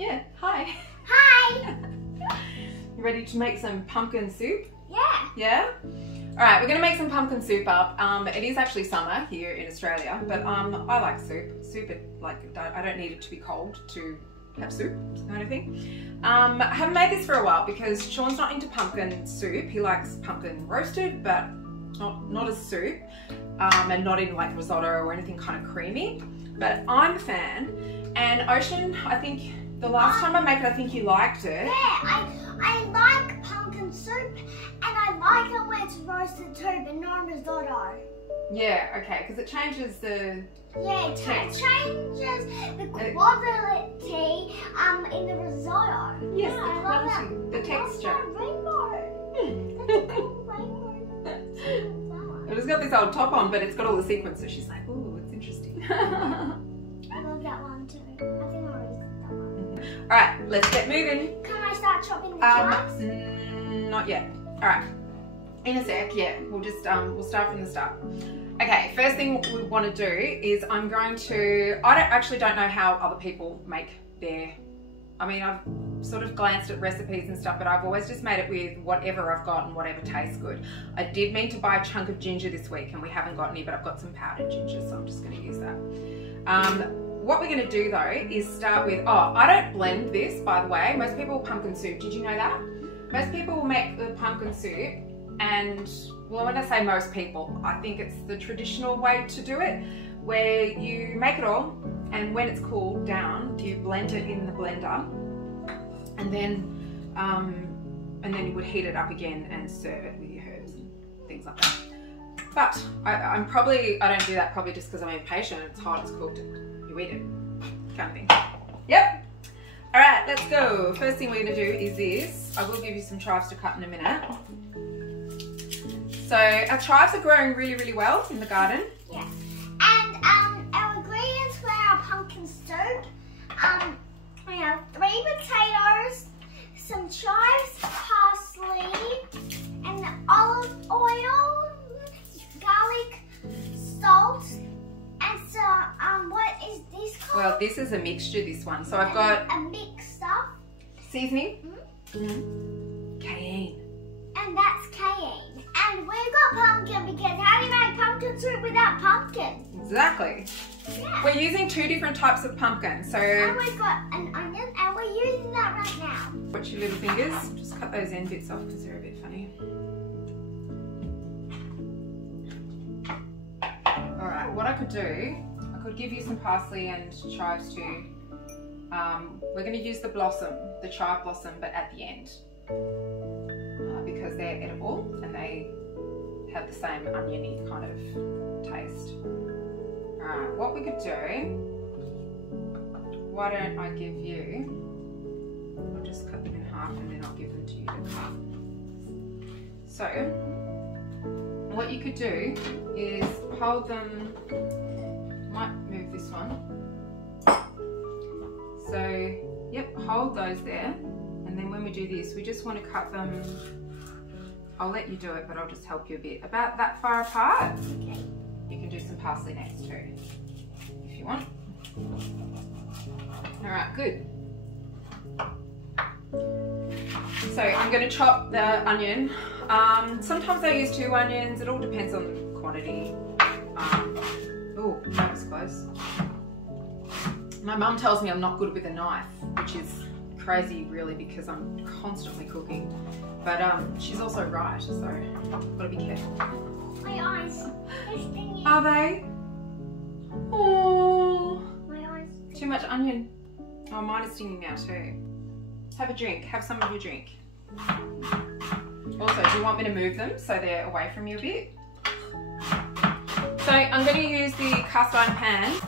Yeah, hi. Hi. You ready to make some pumpkin soup? Yeah. Yeah? Alright, we're going to make some pumpkin soup up. It is actually summer here in Australia, but I like soup. Soup, I don't need it to be cold to have soup, kind of thing. I haven't made this for a while because Sean's not into pumpkin soup. He likes pumpkin roasted, but not as soup, and not in like risotto or anything kind of creamy. But I'm a fan. And Ocean, I think the last time I made it, I think you liked it. Yeah, I like pumpkin soup, and I like it when it's roasted too, but not risotto. Yeah, okay, because it changes the... Yeah, it changes the quality in the risotto. Yes, yeah, the quality, the texture. I've just got this old top on, but it's got all the sequins, so she's like, ooh, it's interesting. I love that one too. I think I already got that one. Alright, let's get moving. Can I start chopping the chives? Not yet. Alright. In a sec, yeah. We'll just we'll start from the start. Okay, first thing we want to do is I'm going to, I actually don't know how other people make their, I mean, I've sort of glanced at recipes and stuff, but I've always just made it with whatever I've got and whatever tastes good. I did mean to buy a chunk of ginger this week and we haven't got any, but I've got some powdered ginger, so I'm just going to use that. What we're going to do though is start with, I don't blend this, by the way. Most people pumpkin soup, did you know that? Most people will make the pumpkin soup and, well, when I say most people, I think it's the traditional way to do it, where you make it all and when it's cooled down, you blend it in the blender and then you would heat it up again and serve it with your herbs and things like that. But I don't do that probably just because I'm impatient. It's hot, it's cooked, you eat it, kind of thing. Yep. All right, let's go. First thing we're gonna do is this. I will give you some chives to cut in a minute. So our chives are growing really, really well in the garden. Yeah. And our ingredients for our pumpkin soup, we have 3 potatoes, some chives parsley, and olive oil, garlic, salt, and so what is this called? Well, this is a mixture, this one. So I've got a mixed stuff. Seasoning, cayenne. And that's cayenne. And we've got pumpkin because how do you make pumpkin soup without pumpkin? Exactly. Yeah. We're using 2 different types of pumpkin. So And we've got an onion and we're using that right now. watch your little fingers. Just cut those end bits off because they're a bit funny. Alright, what I could do, I could give you some parsley and chives too. We're going to use the blossom, the chive blossom, but at the end. Because they're edible and they have the same oniony kind of taste. Alright, what we could do, why don't I give you, I'll just cut them in half and then I'll give them to you to cut. So, what you could do is hold them, might move this one. So, yep, hold those there. And then when we do this, we just want to cut them, I'll let you do it, but I'll just help you a bit. About that far apart. Okay. You can do some parsley next too, if you want. All right, good. So I'm going to chop the onion. Sometimes I use 2 onions. It all depends on the quantity. Oh, that was close. My mum tells me I'm not good with a knife, which is crazy really because I'm constantly cooking. But she's also right, so I've got to be careful. My eyes. They're stinging. Are they? Oh, My eyes. too much onion. Oh, mine is stinging now too. Have a drink. Have some of your drink. Also, do you want me to move them so they're away from you a bit? So I'm going to use the cast iron pan.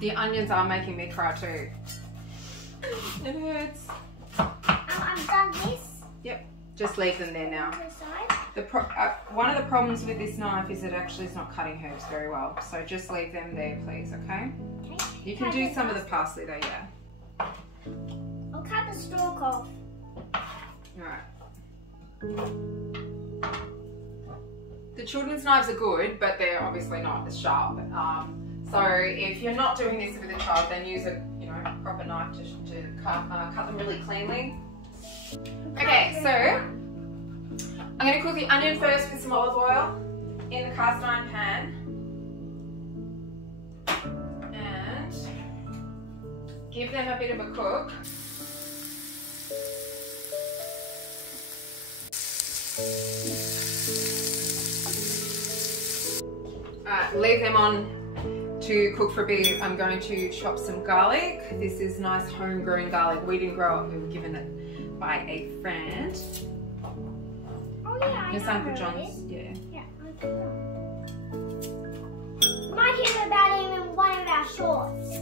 The onions are making me cry too. It hurts. I've done this. Yep, just leave them there now. To the side. One of the problems with this knife is it actually is not cutting herbs very well. So just leave them there, please, okay? Okay. You can do some of the parsley though, yeah. I'll cut the stalk off. Alright. The children's knives are good, but they're obviously not as sharp. So if you're not doing this with a child, then use a proper knife to cut them really cleanly. Okay, so I'm going to cook the onion first with some olive oil in the cast iron pan, and give them a bit of a cook. Leave them on to cook for a bit. I'm going to chop some garlic. This is nice homegrown garlic. We didn't grow it, we were given it by a friend. Oh yeah, Your Uncle John's, yeah. Yeah, I know. Might hear about him in one of our shorts.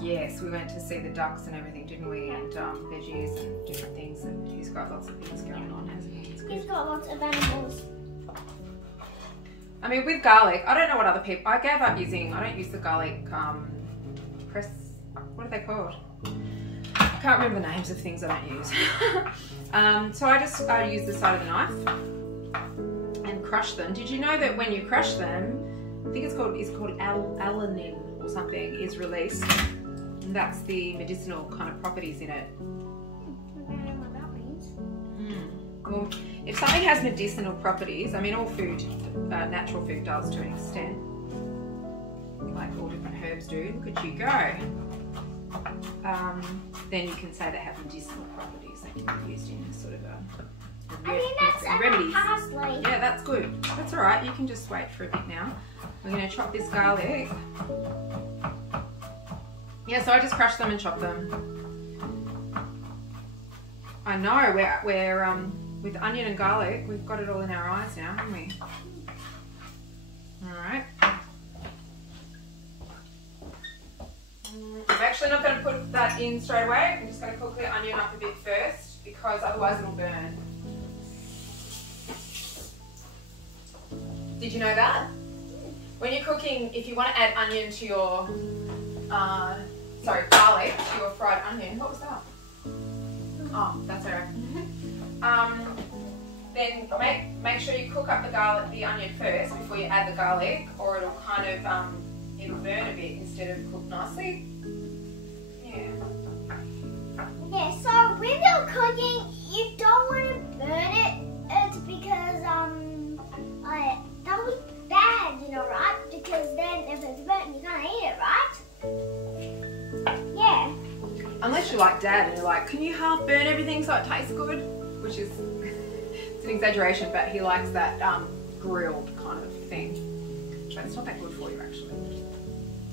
Yes, we went to see the ducks and everything, didn't we? And veggies and different things, and he's got lots of things going on, hasn't he? It's good. He's got lots of animals. I mean, with garlic, I don't know what other people, I gave up using, I don't use the garlic press, what are they called? I can't remember the names of things I don't use. So I just use the side of the knife and crush them. Did you know that when you crush them, I think it's called alanine or something, is released, and that's the medicinal kind of properties in it. I don't know what that means. Well, if something has medicinal properties, I mean all food, natural food does to an extent, like all different herbs do, look at you go, then you can say they have medicinal properties. They can be used in sort of I think that's remedies. parsley. Yeah, that's good. That's all right, you can just wait for a bit now. We're going to chop this garlic. Yeah, so I just crush them and chop them. I know, we're with onion and garlic, we've got it all in our eyes now, haven't we? Alright. I'm actually not going to put that in straight away. I'm just going to cook the onion up a bit first, because otherwise it'll burn. Did you know that? When you're cooking, if you want to add onion to your, garlic to your fried onion, what was that? Oh, that's alright. Then make sure you cook up the onion first before you add the garlic, or it'll kind of it'll burn a bit instead of cook nicely. Yeah. Yeah. So when you're cooking, you don't want to burn it. It's because that was bad, right? Because then if it's burnt, you can't eat it, right? Yeah. Unless you're like Dad and you're like, can you half burn everything so it tastes good? Which is, it's an exaggeration, but he likes that grilled kind of thing. But it's not that good for you actually.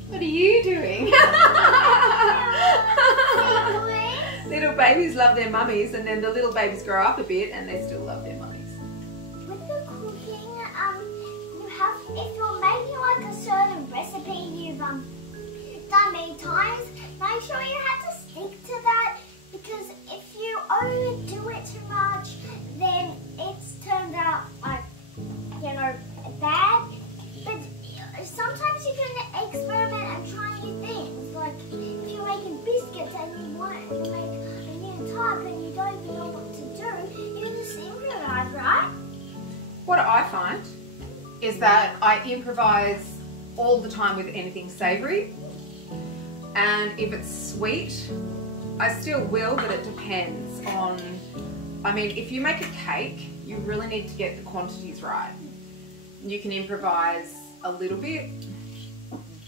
What are you doing? Little babies love their mummies, and then the little babies grow up a bit and they still love their mummies. When you're cooking, if you're making like a certain recipe you've done many times, make sure you have to stick to that, because if you overdo it too much, then it's turned out like, bad. But sometimes you can experiment and try new things. Like if you're making biscuits and you want to make a new type and you don't even know what to do, you just improvise, right? What I find is that I improvise all the time with anything savoury, and if it's sweet, I still will, but it depends on, I mean, if you make a cake, you really need to get the quantities right. You can improvise a little bit,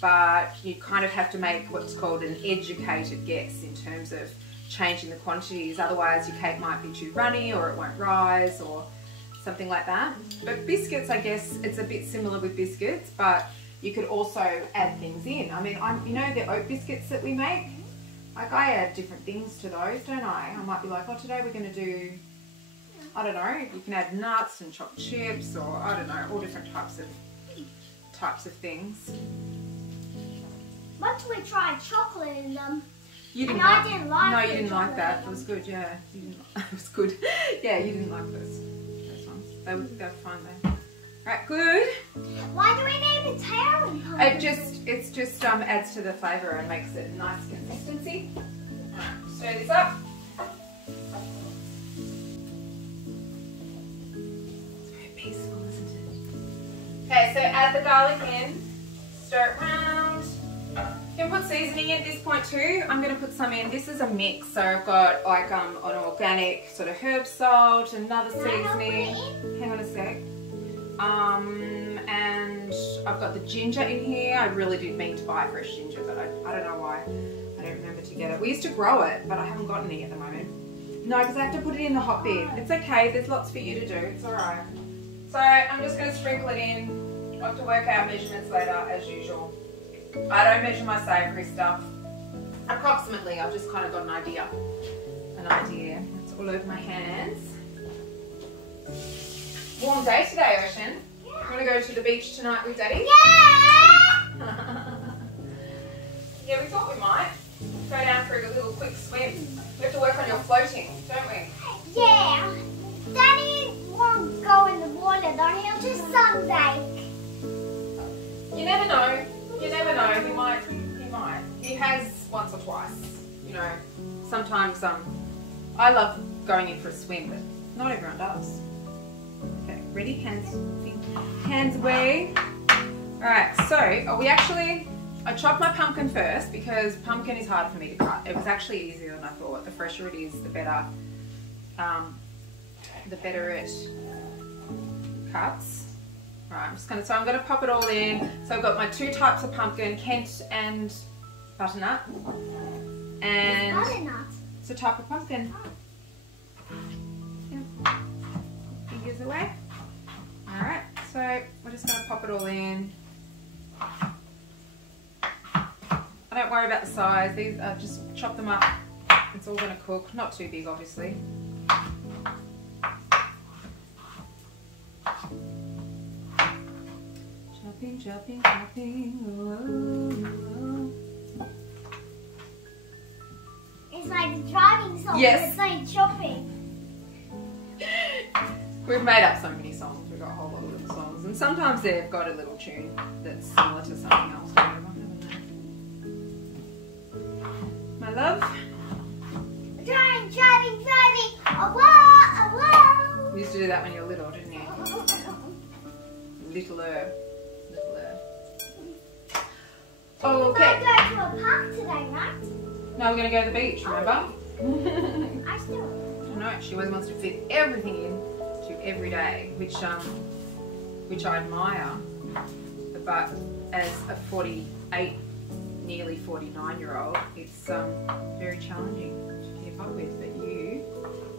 but you kind of have to make what's called an educated guess in terms of changing the quantities, otherwise your cake might be too runny or it won't rise or something like that. But biscuits, I guess it's a bit similar with biscuits, but you could also add things in. I mean, you know the oat biscuits that we make? Like I add different things to those, don't I? I might be like, oh, today we're going to do, I don't know, you can add nuts and chopped chips, or I don't know, all different types of things. Once we tried chocolate in them, You didn't and like, I didn't like no, the you didn't like chocolate that. in It was good, yeah. You didn't, it was good. Yeah, you didn't like those ones. They're fine though. Right, good. Why do we need a tail in pumpkin? It just adds to the flavour and makes it a nice consistency. Alright, stir this up. It's very peaceful, isn't it? Okay, so add the garlic in, stir it around. You can put seasoning in at this point too. I'm going to put some in. This is a mix, so I've got like an organic sort of herb salt, another seasoning. Hang on a sec. And I've got the ginger in here. I really did mean to buy fresh ginger, but I don't know why. I don't remember to get it. We used to grow it, but I haven't got any at the moment. No, because I have to put it in the hot bit. It's okay. There's lots for you to do. It's all right. So I'm just going to sprinkle it in. I'll have to work out measurements later, as usual. I don't measure my savoury stuff. Approximately, I've just kind of got an idea. It's all over my hands. Warm day today, I reckon. Yeah. You want to go to the beach tonight with Daddy? Yeah! Yeah, we thought we might. Go down for a little quick swim. We have to work on your floating, don't we? Yeah. Daddy won't go in the water though, he'll just sunbake. You never know. You never know. He might. He has once or twice. You know, sometimes I love going in for a swim, but not everyone does. Okay, ready? Hands away. Alright, so I chopped my pumpkin first because pumpkin is hard for me to cut. It was actually easier than I thought. The fresher it is, the better it cuts. Right, I'm gonna pop it all in. So I've got my 2 types of pumpkin, Kent and butternut. And Butternut? it's a type of pumpkin. Yeah. Fingers away. Alright, so we're just gonna pop it all in. Don't worry about the size. These just chop them up. It's all going to cook. Not too big, obviously. Chopping, chopping, chopping. Oh, oh. It's like driving song. Yes. It's like chopping. We've made up so many songs. We've got a whole lot of little songs, and sometimes they've got a little tune that's similar to something else. My love. Driving. Oh, whoa, oh, whoa. You used to do that when you were little, didn't you? Littler. Okay. We're going to a park today, right? No, we're going to go to the beach, remember? I still. No, she always wants to fit everything in to every day, which I admire. But as a 48, nearly 49-year-old, it's very challenging to keep up with. But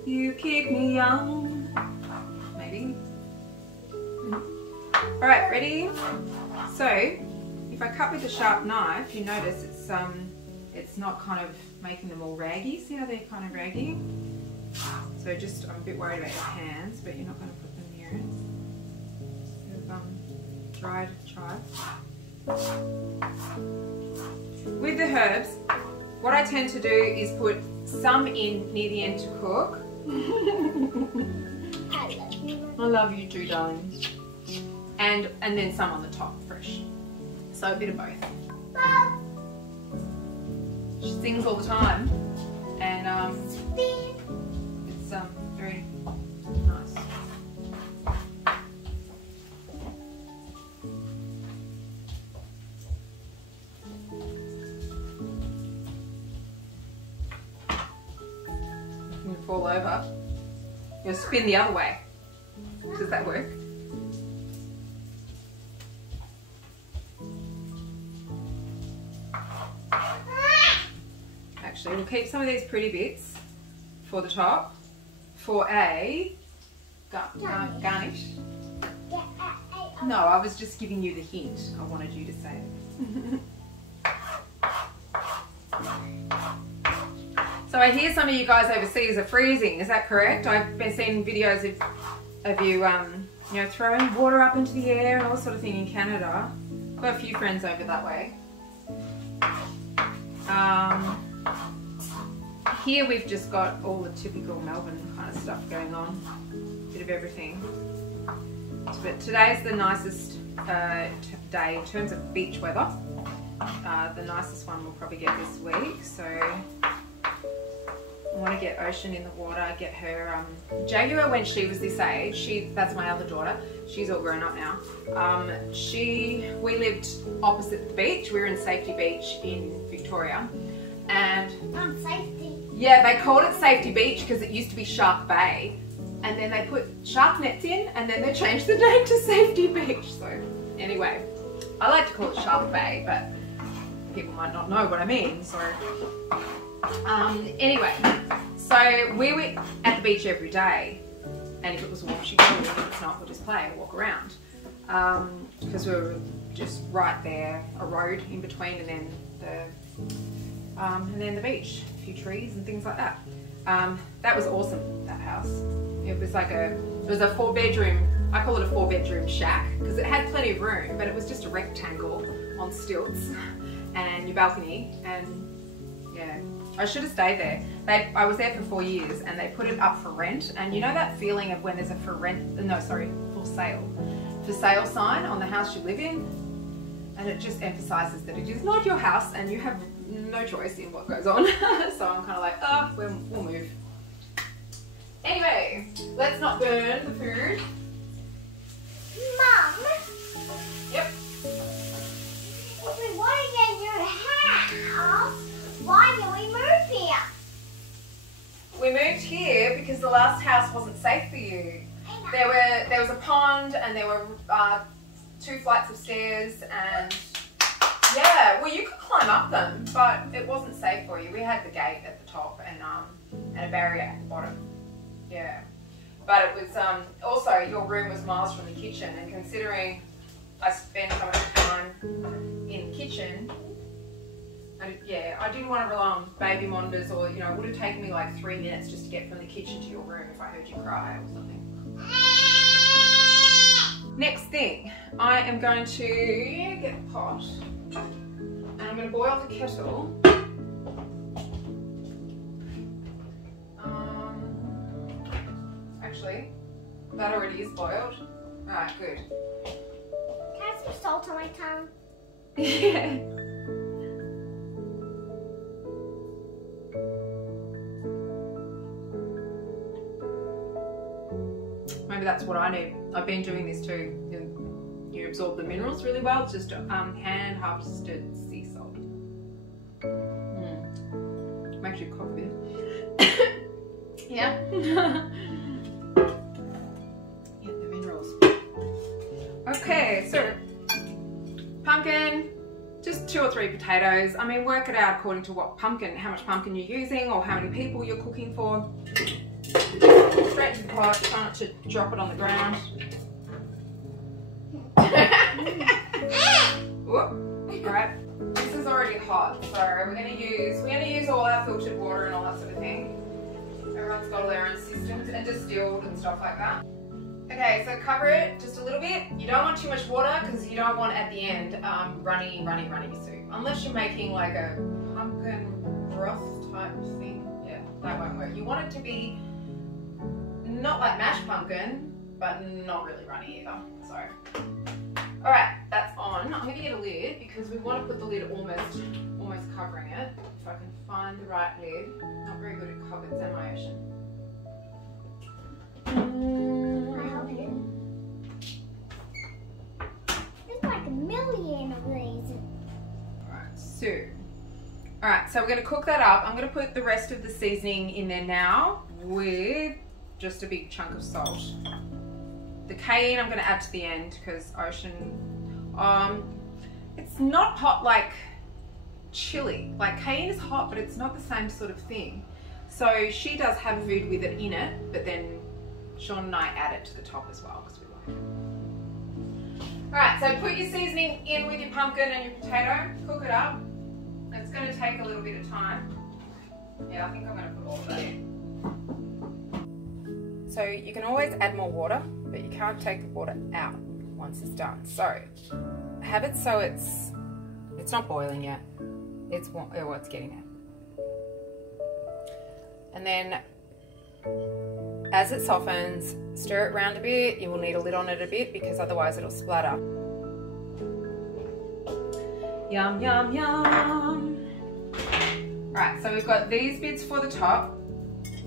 you keep me young, maybe. All right, ready? So, if I cut with a sharp knife, you notice it's not kind of making them all raggy. See how they're kind of raggy? So I'm a bit worried about your hands, but you're not going to put them near it. So, dried chives. With the herbs, what I tend to do is put some in near the end to cook. I love you too, darling. And then some on the top, fresh. So a bit of both. She sings all the time, and it's very nice. You can fall over. You'll spin the other way. Does that work? Actually, we'll keep some of these pretty bits for the top for a garnish. No, I was just giving you the hint. I wanted you to say it. So I hear some of you guys overseas are freezing. Is that correct? I've been seeing videos of you, you know, throwing water up into the air and all sort of thing in Canada. I've got a few friends over that way. Here we've just got all the typical Melbourne kind of stuff going on, bit of everything. But today's the nicest day in terms of beach weather. The nicest one we'll probably get this week, so want to get Ocean in the water, get her, Jaguar when she was this age, that's my other daughter, she's all grown up now. We lived opposite the beach, we were in Safety Beach in Victoria. And Safety. Yeah, they called it Safety Beach because it used to be Shark Bay. And then they put shark nets in and then they changed the name to Safety Beach. So anyway, I like to call it Shark Bay, but people might not know what I mean. So anyway, so we were at the beach every day, and if it was warm, she'd go, and if it's not, we'll just play and walk around. Because we were just right there, a road in between, and then the beach, a few trees and things like that. That was awesome, that house. It was like a 4-bedroom, I call it a 4-bedroom shack, because it had plenty of room, but it was just a rectangle on stilts and your balcony, and yeah, I should have stayed there. I was there for 4 years, and they put it up for rent, and you know that feeling of when there's a for sale sign on the house you live in, and it just emphasizes that it is not your house and you have no choice in what goes on. So I'm kind of like, oh, we'll move. Anyway, let's not burn the food. Mum. Yep. If we want to get your house, why did we move here? We moved here because the last house wasn't safe for you. There was a pond, and there were 2 flights of stairs, and yeah, well, you could climb up them, but it wasn't safe for you. We had the gate at the top and a barrier at the bottom. Yeah, but it was also your room was miles from the kitchen, and considering I spend so much time in the kitchen, I didn't want to rely on baby monitors, or it would have taken me like 3 minutes just to get from the kitchen to your room if I heard you cry or something. Next thing, I am going to get a pot, and I'm going to boil the kettle. Actually, that already is boiled. Alright, good. Can I have some salt on my tongue? Yeah. Maybe that's what I need. I've been doing this too. You absorb the minerals really well. It's just hand harvested sea salt. Makes you cough a bit. Yeah. Get the minerals. Okay, so pumpkin, just 2 or 3 potatoes. I mean, work it out according to how much pumpkin you're using, or how many people you're cooking for. Straight to the pot, try not to drop it on the ground. Alright, this is already hot, so we're gonna use all our filtered water and all that sort of thing. Everyone's got all their own systems, and distilled and stuff like that. Okay, so cover it just a little bit. You don't want too much water, because you don't want at the end runny soup. Unless you're making like a pumpkin broth type thing. Yeah, that won't work. You want it to be not like mashed pumpkin, but not really runny either. So, alright, that's on. I'm gonna get a lid, because we want to put the lid almost covering it. If I can find the right lid. Not very good at cupboards, am I, Ocean? I help you. There's like a million of these. Alright, so we're going to cook that up. I'm going to put the rest of the seasoning in there now with just a big chunk of salt. The cayenne I'm going to add to the end, because Ocean, it's not hot like chili. Like, cayenne is hot, but it's not the same sort of thing. So she does have food with it in it, but then Sean and I add it to the top as well, because we like it. Alright, so put your seasoning in with your pumpkin and your potato, cook it up. It's going to take a little bit of time. Yeah, I think I'm going to put all of that in. So you can always add more water, but you can't take the water out once it's done. So have it so it's not boiling yet. It's getting there. And then as it softens, stir it around a bit. You will need a lid on it a bit, because otherwise it'll splatter. Yum, yum, yum. Alright, so we've got these bits for the top.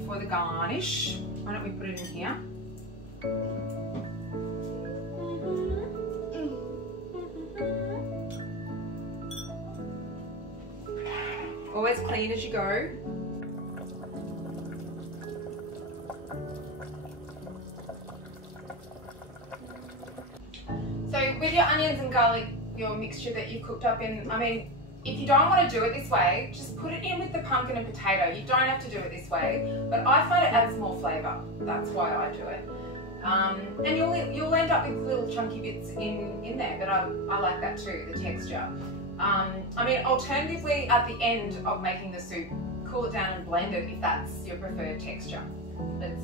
for the garnish. Why don't we put it in here? Always clean as you go. So with your onions and garlic, your mixture that you cooked up in, I mean, if you don't want to do it this way, just put it in with the pumpkin and potato. You don't have to do it this way, but I find it adds more flavour. That's why I do it. And you'll end up with little chunky bits in there, but I like that too, the texture. I mean, alternatively, at the end of making the soup, cool it down and blend it if that's your preferred texture. But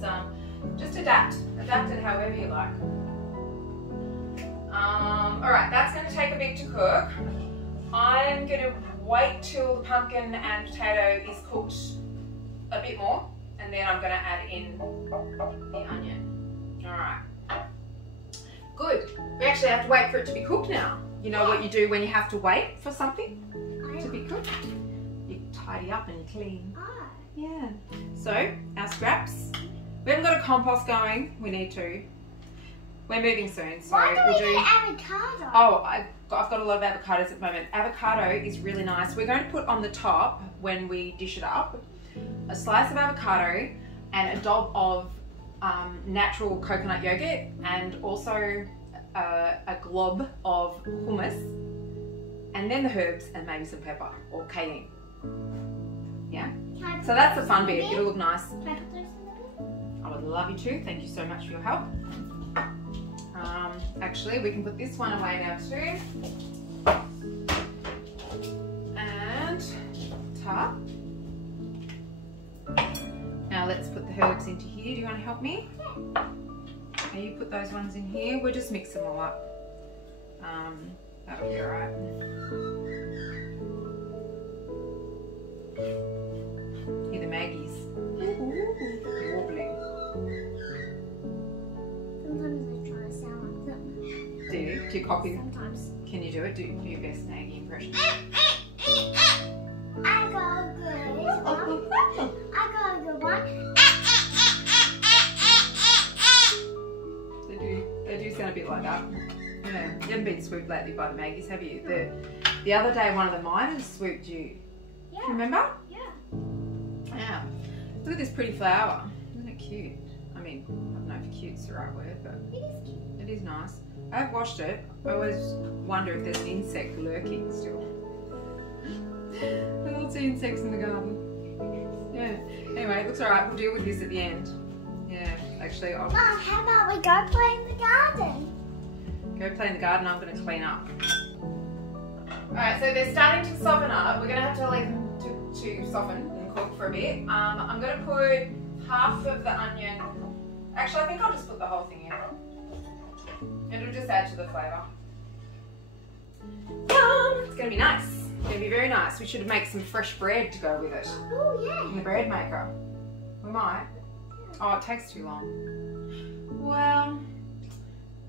just adapt it however you like. All right, that's going to take a bit to cook. I'm going to wait till the pumpkin and potato is cooked a bit more, and then I'm going to add in the onion. All right. Good. We actually have to wait for it to be cooked now. You know what you do when you have to wait for something to be cooked? You tidy up and you clean. Yeah. So, our scraps. We haven't got a compost going. We need to. We're moving soon, so we'll do avocado. Oh, I've got a lot of avocados at the moment. Avocado is really nice. We're going to put on the top, when we dish it up, a slice of avocado and a dob of natural coconut yogurt, and also a glob of hummus, and then the herbs and maybe some pepper or cayenne. Yeah? So that's the fun bit. It'll look nice. I would love you to. Thank you so much for your help. Actually, we can put this one away now too. And top. Now let's put the herbs into here. Do you want to help me? Okay, you put those ones in here. We'll just mix them all up. That'll be alright. Hear the Maggies. Warbling. Sometimes I try to sound like them. Do you? Do you copy? Sometimes. Can you do it? Do your best Maggie impression. I got a good one. I got a good one. They do sound a bit like that. Yeah. You haven't been swooped lately by the Maggies, have you? The other day, one of the miners swooped you. Yeah. Do you remember? Yeah. Yeah. Look at this pretty flower. Isn't it cute? I mean, I don't know if cute's the right word, but It is cute. it is nice. I've washed it. I always wonder if there's an insect lurking still. There's lots of insects in the garden. Yeah. Anyway, it looks alright. We'll deal with this at the end. Yeah, actually, I'll Mom, how about we go play in the garden? go play in the garden. I'm going to clean up. Alright, so they're starting to soften up. We're going to have to leave them to soften and cook for a bit. I'm going to put half of the onion. Actually, I think I'll just put the whole thing in. It'll just add to the flavour. Yum! It's going to be nice. It's going to be very nice. We should make some fresh bread to go with it. Oh, yeah. In the bread maker. We might. Oh, it takes too long. Well,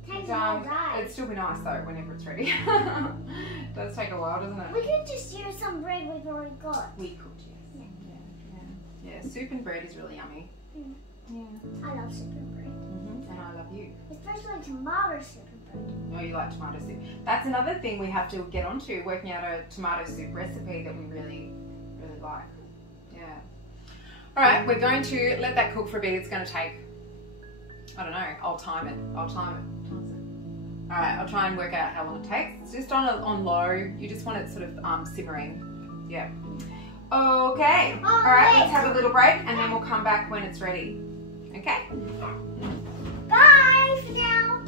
Takes a long time. it'd still be nice though whenever it's ready. It does take a while, doesn't it? We could just use some bread we've already got. We could, yes. Yeah. Soup and bread is really yummy. Mm. Yeah. I love soup and bread. And I love you. Especially tomato soup and bread. Oh, you like tomato soup. That's another thing we have to get onto, working out a tomato soup recipe that we really, really like. Yeah. All right, we're going to let that cook for a bit. It's going to take, I don't know, I'll time it. All right, I'll try and work out how long it takes. It's just on low. You just want it sort of simmering. Yeah. Okay. All right, let's have a little break and then we'll come back when it's ready. Okay? Bye for now.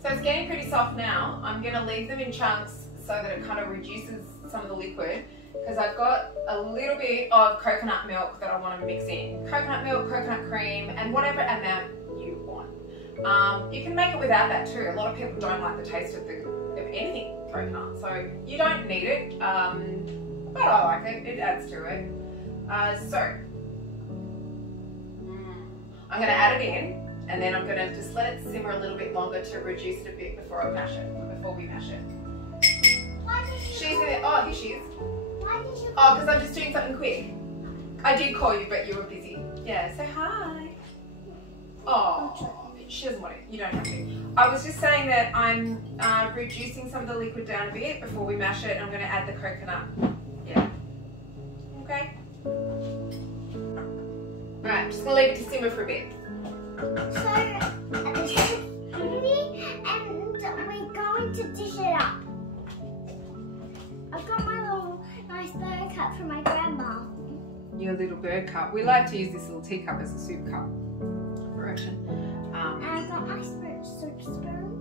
So it's getting pretty soft now. I'm going to leave them in chunks so that it kind of reduces some of the liquid, because I've got a little bit of coconut milk that I want to mix in. Coconut milk, coconut cream, and whatever amount you want. You can make it without that too. A lot of people don't like the taste of anything coconut, so you don't need it, but I like it. It adds to it. I'm going to add it in, and then I'm going to just let it simmer a little bit longer to reduce it a bit before we mash it. Why did you She's there. Oh, here she is. Why did you Oh, because I'm just doing something quick. I did call you, but you were busy. Yeah, say hi. Oh, she doesn't want it. You don't have to. I was just saying that I'm reducing some of the liquid down a bit before we mash it. And I'm going to add the coconut. Yeah. Okay. Right, I'm just going to leave it to simmer for a bit. So, this is ready, and we're going to dish it up. I've got my little nice bird cup from my grandma. Your little bird cup. We like to use this little teacup as a soup cup. Correction. And I've got my soup spoon.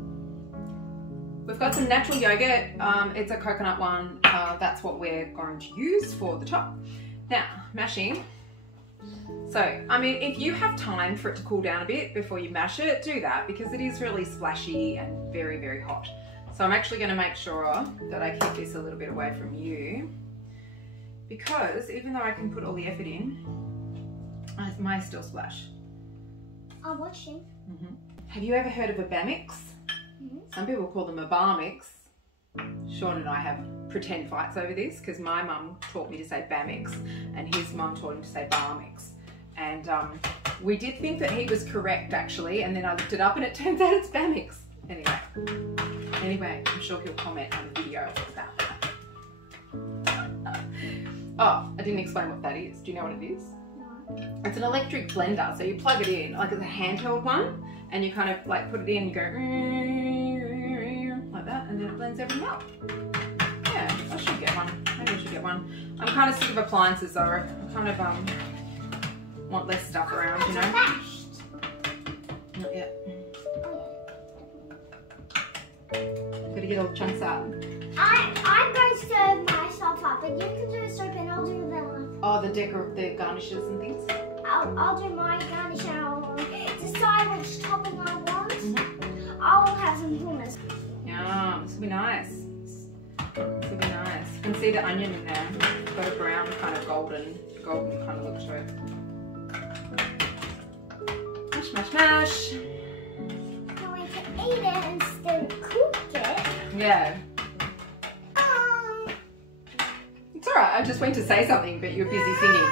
We've got some natural yogurt. It's a coconut one. That's what we're going to use for the top. Now, mashing. So, I mean, if you have time for it to cool down a bit before you mash it, do that because it is really splashy and very, very hot. So I'm actually going to make sure that I keep this a little bit away from you because even though I can put all the effort in, I may still splash. I'm watching. Have you ever heard of a bamix? Some people call them a bar mix. Sean and I have pretend fights over this because my mum taught me to say bamix and his mum taught him to say bar mix. And we did think that he was correct actually, and then I looked it up and it turns out it's bamix. Anyway, I'm sure he'll comment on the video about that. Oh, I didn't explain what that is. Do you know what it is? No. It's an electric blender, so you plug it in, like it's a handheld one, and you kind of like put it in and go like that, and then it blends everything up. Yeah, I should get one. Maybe I should get one. I'm kind of sick of appliances though. I kind of want less stuff around, you know? Not yet. Gotta get all the chunks out. I'm going to serve myself up, but you can do the soup and I'll do the... Oh, the garnishes and things? I'll do my garnish and I'll decide which topping I want. I'll have some hummus. Yeah, this will be nice. This will be nice. You can see the onion in there. It's got a brown kind of golden kind of look to it. Mash, mash, mash. Now we can eat it instead of cook it. Yeah. It's alright, I just went to say something, but you're busy singing.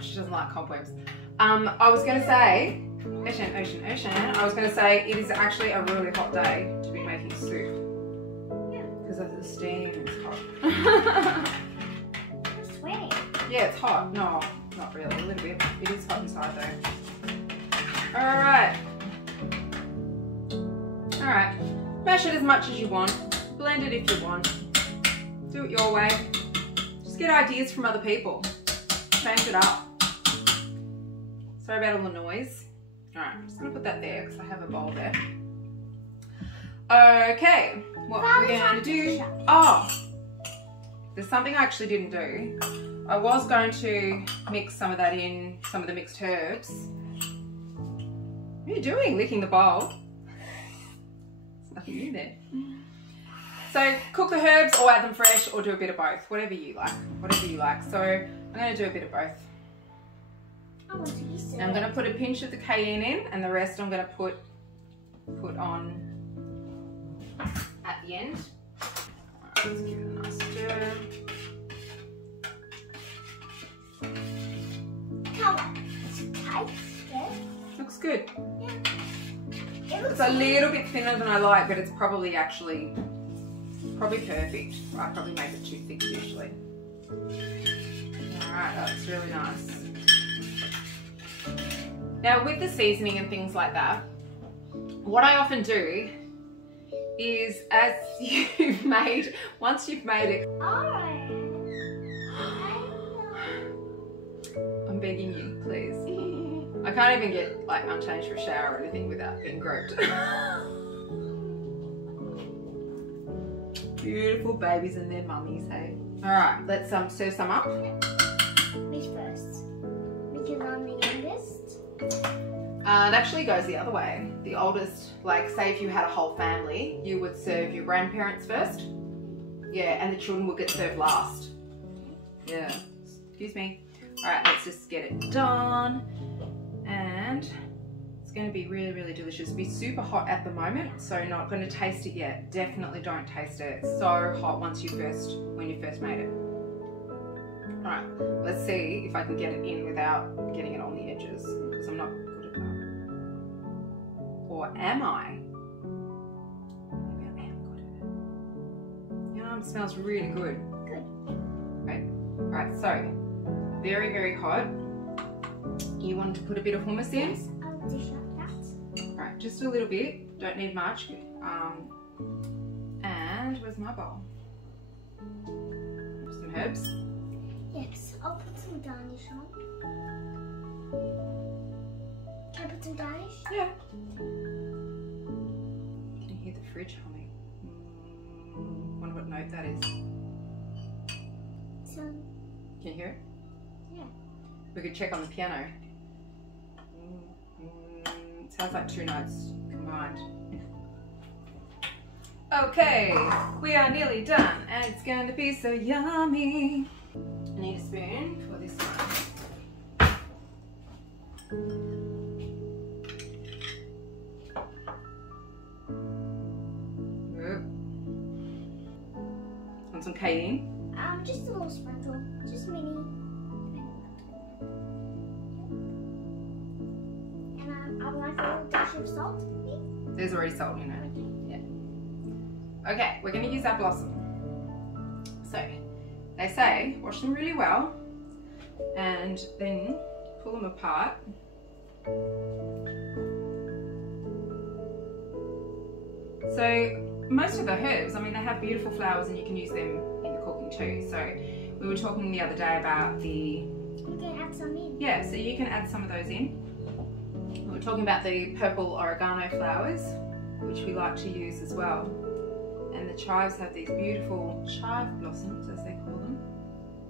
She doesn't like cobwebs. I was going to say, ocean. I was going to say it is actually a really hot day to be making soup. Yeah. Because of the steam, it's hot. I'm sweating. Yeah, it's hot. No, not really. A little bit. It is hot inside though. Alright. Alright. Mash it as much as you want. Blend it if you want. Do it your way. Just get ideas from other people. Change it up. Sorry about all the noise. Alright, I'm just going to put that there because I have a bowl there. Okay, what we're going to do... Oh! There's something I actually didn't do. I was going to mix some of that in, some of the mixed herbs. What are you doing? Licking the bowl? There's nothing in there. So cook the herbs or add them fresh or do a bit of both. Whatever you like. Whatever you like. So I'm going to do a bit of both. Now I'm going to put a pinch of the cayenne in and the rest I'm going to put on at the end. Right, let's give it a nice stir. Looks good. Yeah. It's a little bit thinner than I like, but it's probably perfect. I probably make it too thick usually. Alright, that's really nice. Now with the seasoning and things like that, what I often do is as you've made, once you've made it, I'm begging you, please. I can't even get like unchanged for a shower or anything without being groped. Beautiful babies and their mummies, hey? Alright, let's serve some up. Me first, because I'm the youngest. It actually goes the other way. The oldest, like say if you had a whole family, you would serve your grandparents first. Yeah, and the children would get served last. Yeah, excuse me. All right, let's just get it done. And It's going to be really, really delicious. It'll be super hot at the moment, so not going to taste it yet. Definitely don't taste it. It's so hot when you first made it. All right, let's see if I can get it in without getting it on the edges, because I'm not good at that. Or am I? Maybe I am good at it. Yum, smells really good. Good. Right. All right, so very, very hot. You want to put a bit of hummus in? Yes, I'll dish up that. All right, just a little bit. Don't need much. And where's my bowl? Some herbs. Yes, I'll put some garnish on. Can I put some garnish? Yeah. Can you hear the fridge humming? Wonder what note that is. So, Can you hear it? yeah. We could check on the piano. It sounds like 2 notes combined. Okay, we are nearly done, and it's going to be so yummy. I need a spoon for this one. Want some cayenne? Just a little sprinkle, just mini. And I'd like a little dash of salt. There's already salt in it. Yeah. Okay, we're going to use our blossom. So, they say wash them really well and then pull them apart. So most of the herbs, I mean, they have beautiful flowers and you can use them in the cooking too. So we were talking the other day about the... You can add some in. Yeah, so you can add some of those in. We were talking about the purple oregano flowers, which we like to use as well. And the chives have these beautiful chive blossoms, as they call them.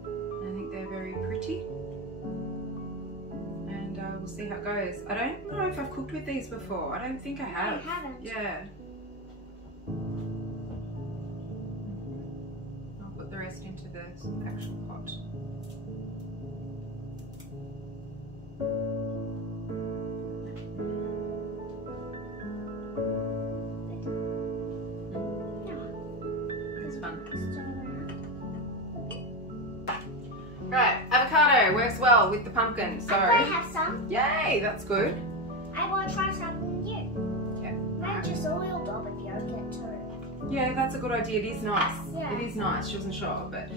I think they're very pretty. And we'll see how it goes. I don't know if I've cooked with these before. I don't think I have. I haven't. Yeah. I'll put the rest into the actual pot. Right, avocado works well with the pumpkin, so... I have some. Yay, that's good. I want to try something new. Yeah. Maybe just a little dab of yogurt too. Yeah, that's a good idea. It is nice. Yeah. It is nice. She wasn't sure, but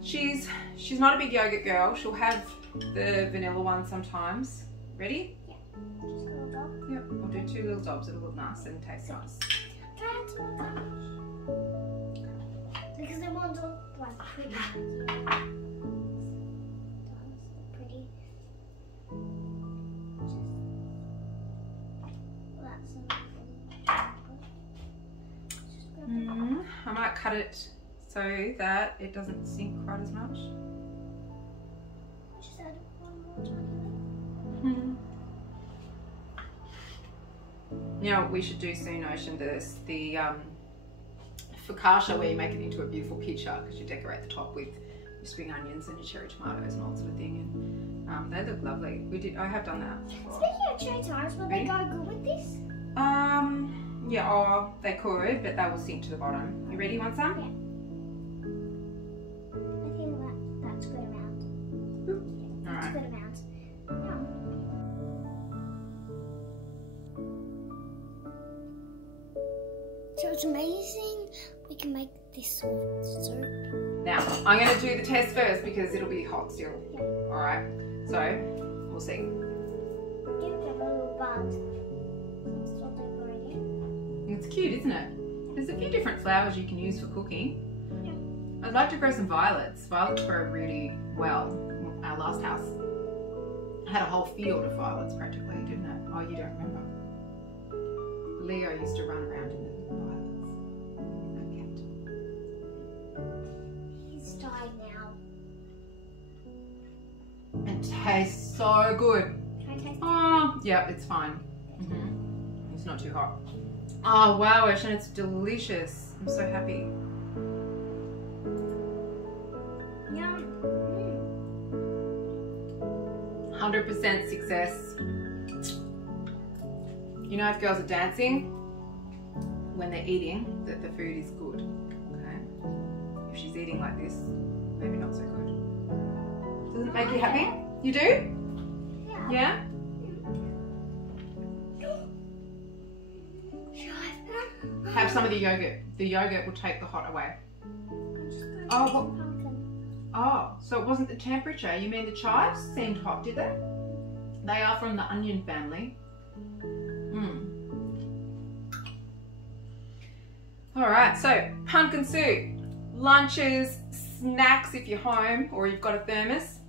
she's not a big yogurt girl. She'll have the vanilla one sometimes. Ready? Yeah. Just a little dab. Yep. We'll do 2 little dobs. It'll look nice and taste nice. Can I add some more garnish? Because I want to look like pretty. Pretty. I might cut it so that it doesn't sink quite as much. Just add one more tiny bit. Now we should do soon, Ocean, the focaccia where you make it into a beautiful picture because you decorate the top with your spring onions and your cherry tomatoes and all that sort of thing. And they look lovely. I have done that before. Speaking of cherry tomatoes, will they go good with this? Yeah, oh, they could, but they will sink to the bottom. You ready? Want some? Yeah. I think that's good amount. All That's right. good amount. Yum. So it's amazing we can make this with soup. Now, I'm going to do the test first because it'll be hot still. Yeah. All right. So, we'll see. Do get a little bud. It's still decorating. It's cute, isn't it? There's a few different flowers you can use for cooking. Yeah. I'd like to grow some violets. Violets grow really well. Our last house had a whole field of violets practically, didn't it? Oh, you don't remember. Leo used to run around in the violets. That He's died now. cat. It tastes so good. Can I taste it? Oh, yeah, it's fine. It's not too hot. Oh, wow, Ocean, it's delicious. I'm so happy. Yum. 100% success. You know if girls are dancing when they're eating, that the food is good. Okay. If she's eating like this, maybe not so good. Does it make you happy? You do? Yeah? Have some of the yogurt. The yogurt will take the hot away. Oh, oh, so it wasn't the temperature. You mean the chives seemed hot, did they? They are from the onion family. All right, so pumpkin soup, lunches, snacks if you're home or you've got a thermos.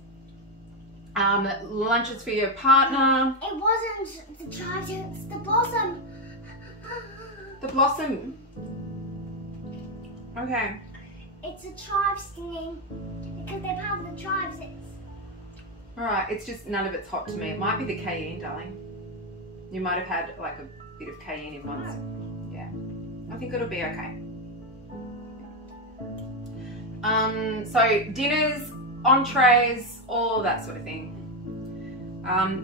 Lunches for your partner. It wasn't the chives, it's the blossom. The blossom. Okay. It's a chives thing because they're part of the chives. All right, it's just none of it's hot to me. It might be the cayenne, darling. You might have had like a bit of cayenne in once. Yeah, I think it'll be okay. So dinners, entrees, all that sort of thing.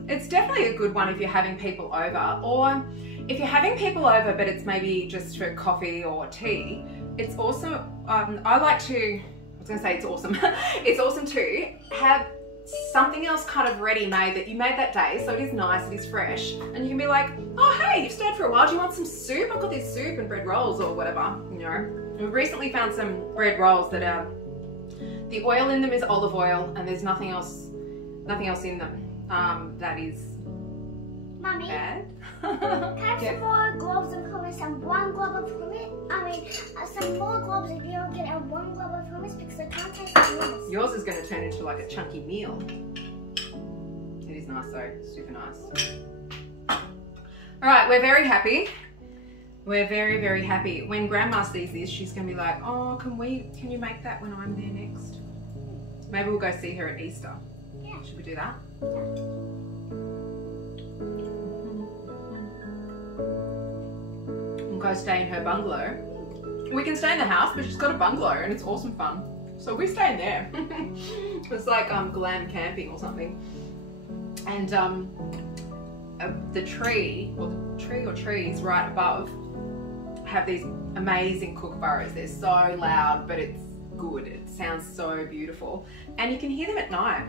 It's definitely a good one if you're having people over, or if you're having people over but it's maybe just for coffee or tea. It's also, I like to, I was going to say it's awesome. It's awesome to have something else kind of ready-made that you made that day, so it is nice, it is fresh, and you can be like, oh hey, you've stayed for a while, do you want some soup? I've got this soup and bread rolls or whatever, you know. We recently found some bread rolls that are, the oil in them is olive oil and there's nothing else in them that is Mummy, bad. can I have some more globes of hummus and one globe of hummus? Some more globes of yogurt and one globe of hummus because I can't taste the hummus. Yours is going to turn into like a chunky meal. It is nice though, super nice. All right, we're very happy. We're very, very happy. When Grandma sees this, she's going to be like, oh, can you make that when I'm there next? Maybe we'll go see her at Easter. Yeah. Should we do that? Yeah. We'll go stay in her bungalow. We can stay in the house, but she's got a bungalow and it's awesome fun. So we stay in there. It's like glam camping or something. And the tree or trees right above have these amazing kookaburras. They're so loud, but it's good. It sounds so beautiful. And you can hear them at night.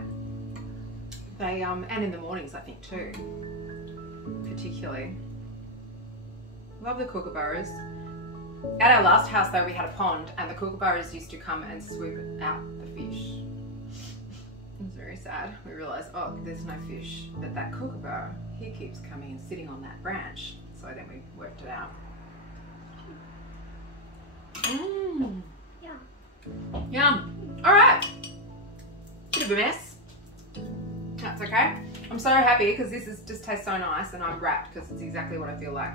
They and in the mornings I think too, particularly. Love the kookaburras. At our last house though, we had a pond and the kookaburras used to come and swoop out the fish. It was very sad. We realised, oh, there's no fish, but that kookaburra, he keeps coming and sitting on that branch. So then we worked it out. Mmm. Yum. Yum. All right. Bit of a mess. That's okay. I'm so happy because this just tastes so nice and I'm wrapped because it's exactly what I feel like.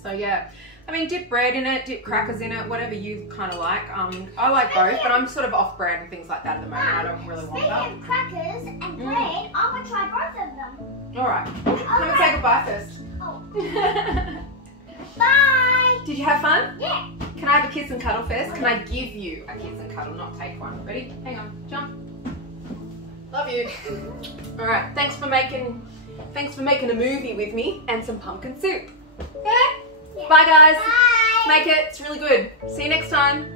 So yeah, I mean, dip bread in it, dip crackers in it, whatever you kind of like. I like both, but I'm sort of off bread and things like that at the moment. I don't really want that. Speaking of crackers and bread, I'm going to try both of them. All right. Come and say goodbye first. Oh. Bye. Did you have fun? Yeah. Can I have a kiss and cuddle first? Can I give you a kiss and cuddle, not take one? Ready? Hang on. Jump. Love you. All right. Thanks for making a movie with me and some pumpkin soup. Okay? Yeah. Bye guys. Bye. Make it. It's really good. See you next time.